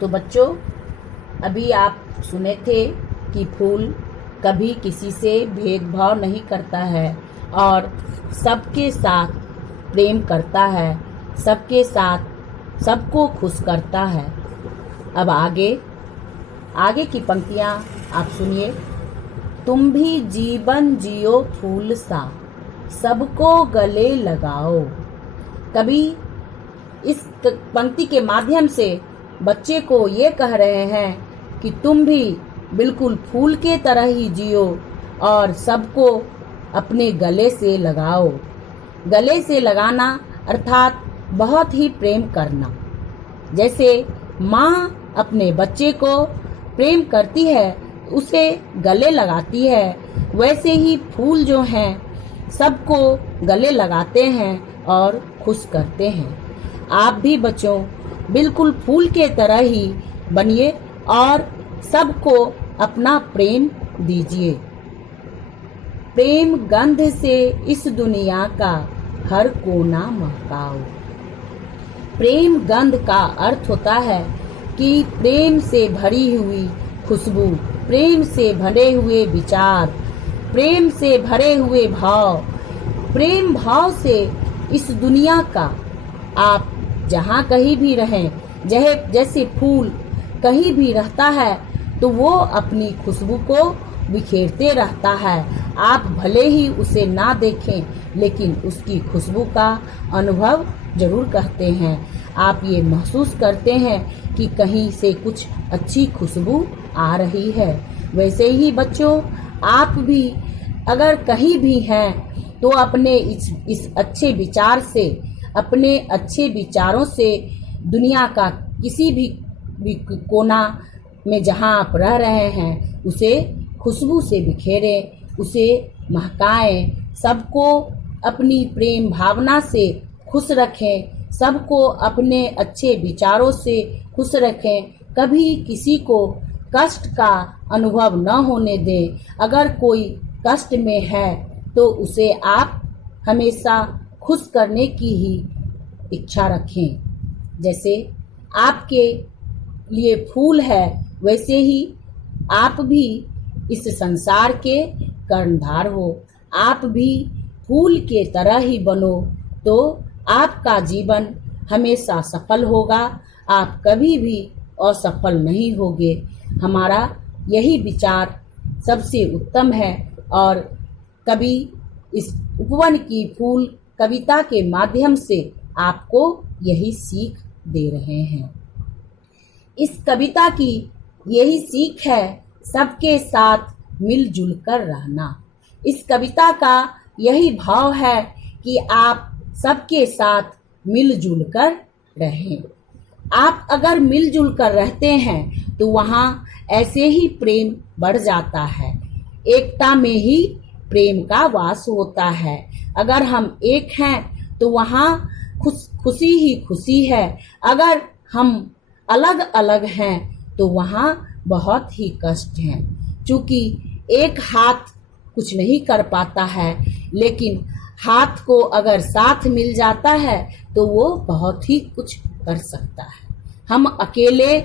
तो बच्चों, अभी आप सुने थे कि फूल कभी किसी से भेदभाव नहीं करता है और सबके साथ प्रेम करता है, सबके साथ सबको खुश करता है। अब आगे की पंक्तियाँ आप सुनिए। तुम भी जीवन जियो फूल सा, सबको गले लगाओ। कभी इस पंक्ति के माध्यम से बच्चे को ये कह रहे हैं कि तुम भी बिल्कुल फूल के तरह ही जियो और सबको अपने गले से लगाओ। गले से लगाना अर्थात बहुत ही प्रेम करना। जैसे माँ अपने बच्चे को प्रेम करती है, उसे गले लगाती है, वैसे ही फूल जो हैं सबको गले लगाते हैं और खुश करते हैं। आप भी बच्चों बिल्कुल फूल के तरह ही बनिए और सबको अपना प्रेम दीजिए। प्रेम गंध से इस दुनिया का हर कोना महकाओ। प्रेम गंध का अर्थ होता है कि प्रेम से भरी हुई खुशबू, प्रेम से भरे हुए विचार, प्रेम से भरे हुए भाव। प्रेम भाव से इस दुनिया का आप जहाँ कहीं भी रहें, जैसे फूल कहीं भी रहता है तो वो अपनी खुशबू को बिखेरते रहता है। आप भले ही उसे ना देखें लेकिन उसकी खुशबू का अनुभव जरूर करते हैं। आप ये महसूस करते हैं कि कहीं से कुछ अच्छी खुशबू आ रही है। वैसे ही बच्चों, आप भी अगर कहीं भी हैं तो अपने इस अच्छे विचार से, अपने अच्छे विचारों से दुनिया का किसी भी कोना में जहाँ आप रह रहे हैं उसे खुशबू से बिखेरें, उसे महकाएं, सबको अपनी प्रेम भावना से खुश रखें, सबको अपने अच्छे विचारों से खुश रखें। कभी किसी को कष्ट का अनुभव न होने दें। अगर कोई कष्ट में है तो उसे आप हमेशा खुश करने की ही इच्छा रखें। जैसे आपके लिए फूल है, वैसे ही आप भी इस संसार के कर्णधार हो। आप भी फूल के तरह ही बनो तो आपका जीवन हमेशा सफल होगा। आप कभी भी असफल नहीं होगे। हमारा यही विचार सबसे उत्तम है और कभी इस उपवन की फूल कविता के माध्यम से आपको यही सीख दे रहे हैं। इस कविता की यही सीख है, सबके साथ मिलजुल कर रहना। इस कविता का यही भाव है कि आप सबके साथ मिलजुल कर रहें। आप अगर मिलजुल कर रहते हैं तो वहाँ ऐसे ही प्रेम बढ़ जाता है। एकता में ही प्रेम का वास होता है। अगर हम एक हैं तो वहाँ खुशी ही खुशी है। अगर हम अलग अलग हैं तो वहाँ बहुत ही कष्ट है। क्योंकि एक हाथ कुछ नहीं कर पाता है, लेकिन हाथ को अगर साथ मिल जाता है तो वो बहुत ही कुछ कर सकता है। हम अकेले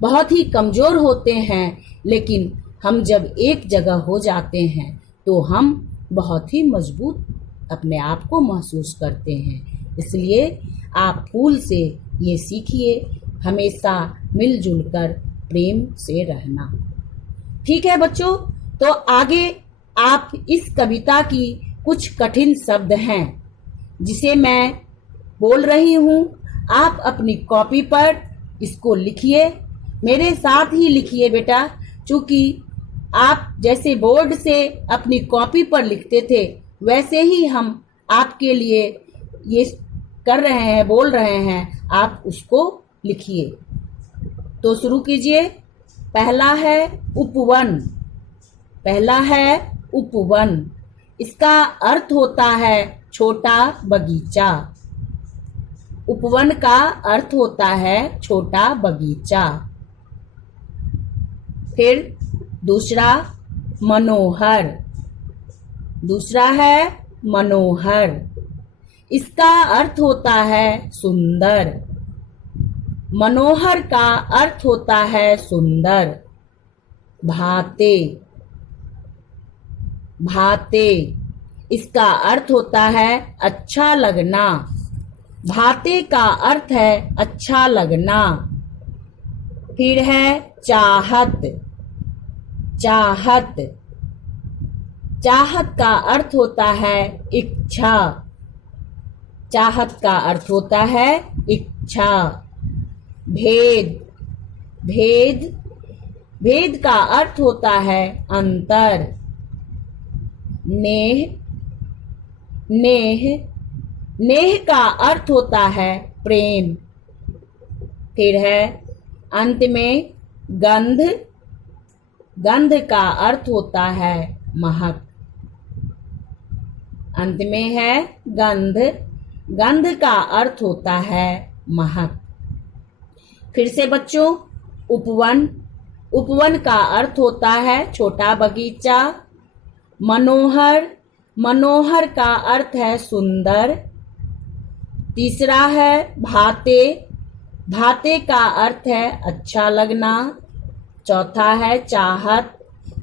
बहुत ही कमजोर होते हैं, लेकिन हम जब एक जगह हो जाते हैं तो हम बहुत ही मजबूत अपने आप को महसूस करते हैं। इसलिए आप फूल से ये सीखिए, हमेशा मिलजुल कर प्रेम से रहना। ठीक है बच्चों, तो आगे आप इस कविता की कुछ कठिन शब्द हैं जिसे मैं बोल रही हूँ। आप अपनी कॉपी पर इसको लिखिए, मेरे साथ ही लिखिए बेटा। चूंकि आप जैसे बोर्ड से अपनी कॉपी पर लिखते थे, वैसे ही हम आपके लिए ये कर रहे हैं, बोल रहे हैं, आप उसको लिखिए। तो शुरू कीजिए। पहला है उपवन। पहला है उपवन। इसका अर्थ होता है छोटा बगीचा। उपवन का अर्थ होता है छोटा बगीचा। फिर दूसरा मनोहर। दूसरा है मनोहर। इसका अर्थ होता है सुंदर। मनोहर का अर्थ होता है सुंदर। भाते, भाते इसका अर्थ होता है अच्छा लगना। भाते का अर्थ है अच्छा लगना। फिर है चाहत, चाहत, चाहत का अर्थ होता है इच्छा। चाहत का अर्थ होता है इच्छा। भेद, भेद, भेद का अर्थ होता है अंतर। नेह, नेह, नेह का अर्थ होता है प्रेम। फिर है अंत में गंध, गंध का अर्थ होता है महक। अंत में है गंध, गंध का अर्थ होता है महक। फिर से बच्चों, उपवन, उपवन का अर्थ होता है छोटा बगीचा। मनोहर, मनोहर का अर्थ है सुंदर। तीसरा है भाते, भाते का अर्थ है अच्छा लगना। चौथा है चाहत,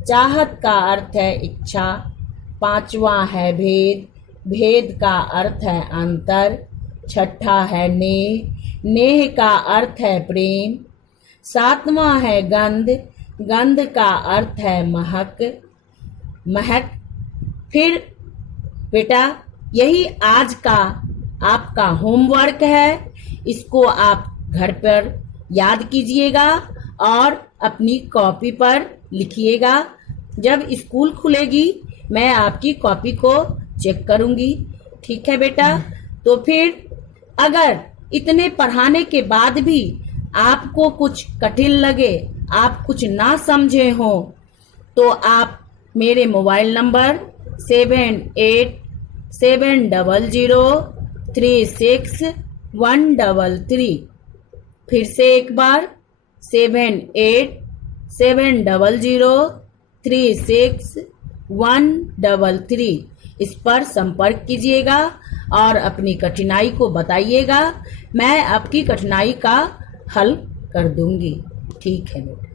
चाहत का अर्थ है इच्छा। पांचवा है भेद, भेद का अर्थ है अंतर। छठा है नेह, नेह का अर्थ है प्रेम। सातवां है गंध, गंध का अर्थ है महक, महक। फिर बेटा यही आज का आपका होमवर्क है। इसको आप घर पर याद कीजिएगा और अपनी कॉपी पर लिखिएगा। जब स्कूल खुलेगी मैं आपकी कॉपी को चेक करूंगी। ठीक है बेटा? तो फिर अगर इतने पढ़ाने के बाद भी आपको कुछ कठिन लगे, आप कुछ ना समझे हो, तो आप मेरे मोबाइल नंबर 7870036133, फिर से एक बार 7870361333 इस पर संपर्क कीजिएगा और अपनी कठिनाई को बताइएगा। मैं आपकी कठिनाई का हल कर दूंगी। ठीक है बेटा।